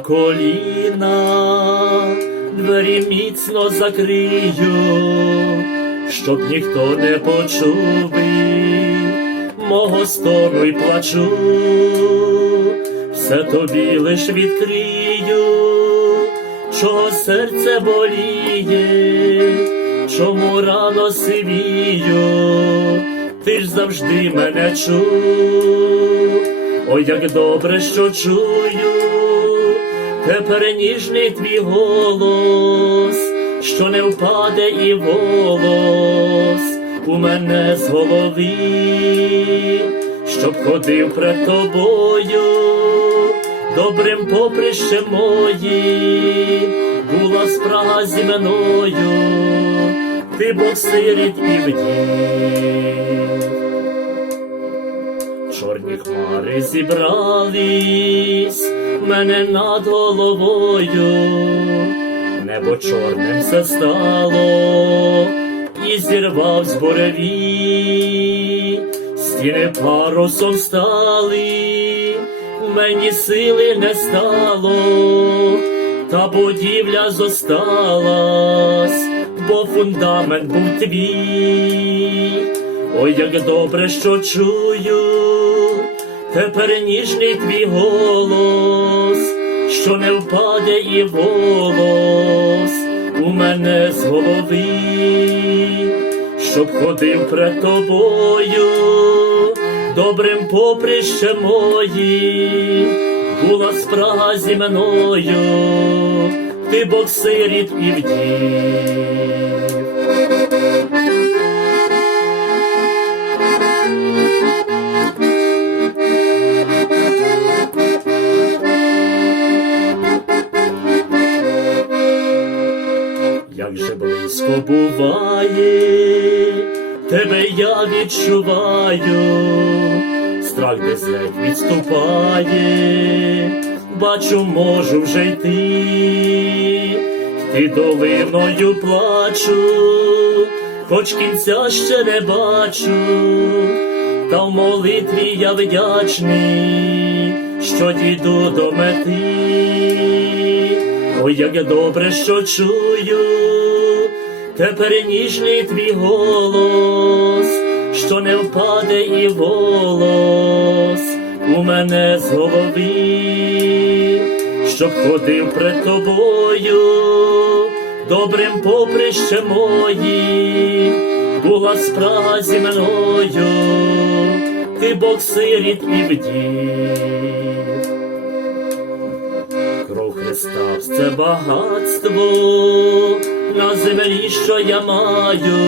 коліна, двері міцно закрию, щоб ніхто не почув. Мого стону й плачу, все тобі лиш відкрию, чого серце боліє, чому рано сивію, ти ж завжди мене чув. Ой, як добре, що чую, тепер ніжний твій голос, що не впаде і волос у мене з голови, щоб ходив пред тобою, добрим поприще мої, була спрага зі мною, ти Бог сиріт і вдів чорні хмари зібрались мене над головою, небо чорним все стало і зірвав з буреві, стіни парусом стали, мені сили не стало, та будівля зосталась, бо фундамент був твій. Ой, як добре, що чую, тепер ніжний твій голос, що не впаде і волос у мене з голови, щоб ходив пред тобою, добрим поприще мої, була спрага зі мною, ти Бог сиріт і вдів. Як же близько буває, тебе я відчуваю, страх десь ледь відступає, бачу, можу вже йти, йти долиною плачу, хоч кінця ще не бачу, та в молитві я вдячний, що дійду до мети. Ой, як я добре, що чую, тепер ніжний твій голос, що не впаде і волос у мене з голови, щоб ходив пред тобою, добрим поприще мої, була спрага зі мною, ти Бог сиріт і вдів. Кров Христа це багатство на землі, що я маю,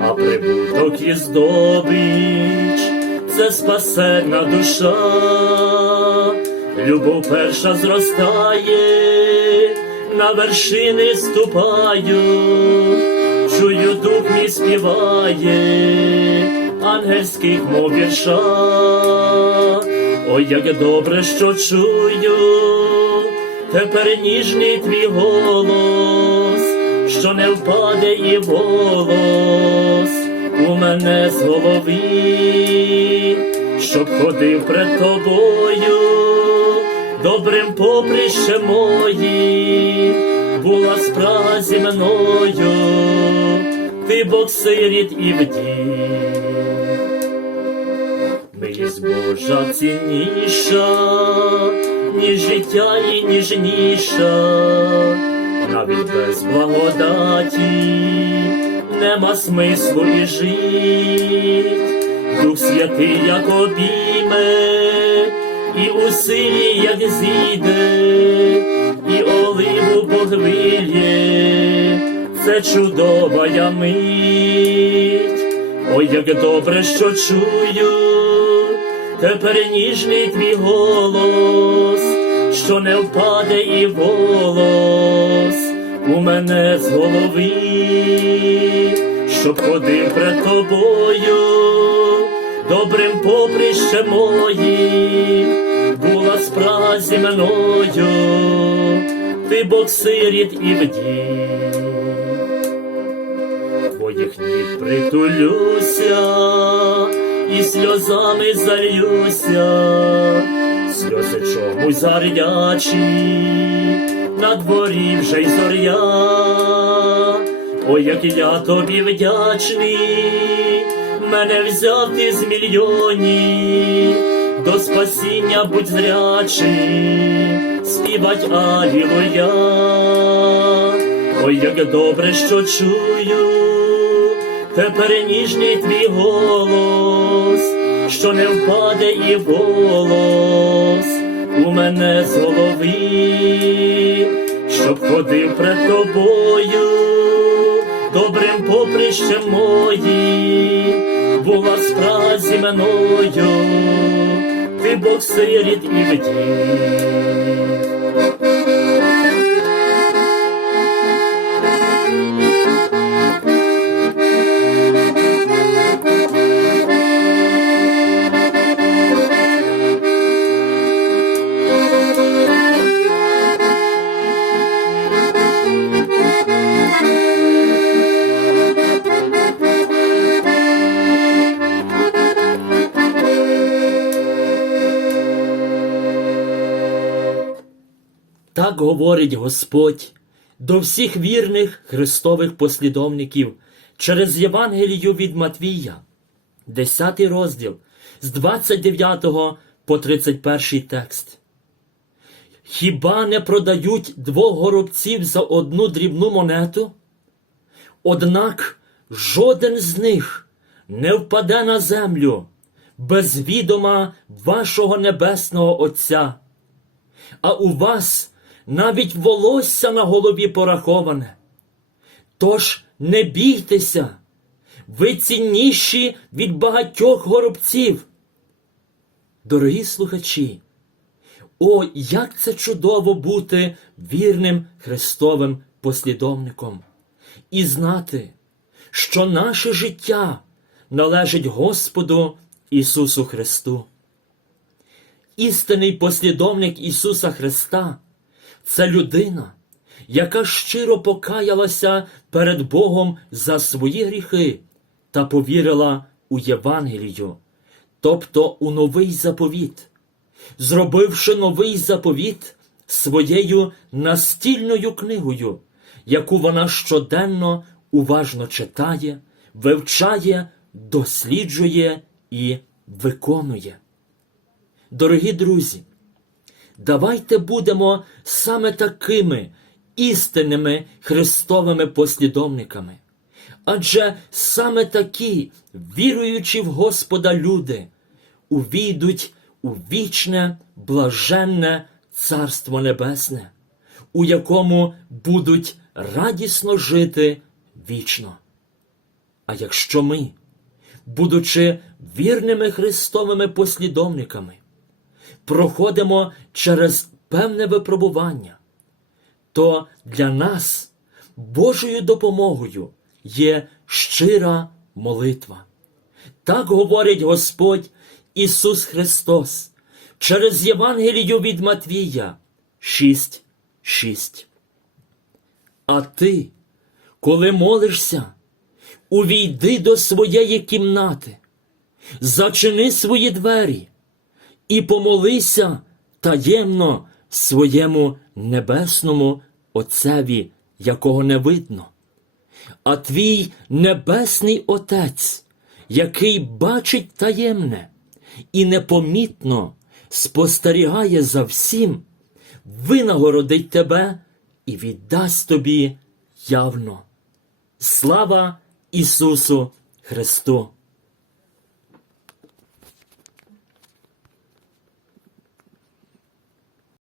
а прибуток і здобич це спасенна душа, любов перша зростає, на вершини ступаю, чую дух мій співає, ангельських мов вірша. Ой, як добре, що чую, тепер ніжний твій голос, що не впаде і волос у мене з голови, щоб ходив пред тобою, добрим поприще мої, була спрага зі мною, ти Бог сиріт і вдів. Милість Божа цінніша, ніж життя і ніжніша, навіть без благодаті. Нема смислу і жить, Дух Святий, як обійме, і у силі, як зійде, і оливу погвилє, це чудова я мить. Ой, як добре, що чую, тепер ніжний твій голос, що не впаде і волос у мене з голови, щоб ходив пред тобою, добрим поприще мої, була спрага зі мною, ти Бог сиріт і вдів твоїх ніг притулюся і сльозами зальюся, сльози чомусь зарячі, на вже й зоря. Ой, як я тобі вдячний, мене взяв ти з мільйонів, до спасіння будь зрячий, співать Алілуя. Ой, як добре, що чую, тепер ніжний твій голос, що не впаде і волос у мене з голови, щоб ходив пред тобою, добрим поприщем мої, була справа зі мною, ти Бог сиріт і вдів. Так говорить Господь до всіх вірних Христових послідовників через Євангелію від Матвія, 10 розділ з 29 по 31 текст. Хіба не продають двох горобців за одну дрібну монету? Однак жоден з них не впаде на землю без відома вашого небесного Отця а у вас навіть волосся на голові пораховане. Тож не бійтеся, ви цінніші від багатьох горобців. Дорогі слухачі, о, як це чудово бути вірним Христовим послідовником і знати, що наше життя належить Господу Ісусу Христу. Істинний послідовник Ісуса Христа це людина, яка щиро покаялася перед Богом за свої гріхи та повірила у Євангелію, тобто у новий заповіт, зробивши новий заповіт своєю настільною книгою, яку вона щоденно уважно читає, вивчає, досліджує і виконує. Дорогі друзі, давайте будемо саме такими істинними Христовими послідовниками. Адже саме такі, віруючі в Господа люди, увійдуть у вічне, блаженне Царство Небесне, у якому будуть радісно жити вічно. А якщо ми, будучи вірними Христовими послідовниками, проходимо через певне випробування, то для нас Божою допомогою є щира молитва. Так говорить Господь Ісус Христос через Євангелію від Матвія 6.6. А ти, коли молишся, увійди до своєї кімнати, зачини свої двері і помолися таємно своєму небесному Отцеві, якого не видно. А твій небесний Отець, який бачить таємне і непомітно спостерігає за всім, винагородить тебе і віддасть тобі явно. Слава Ісусу Христу!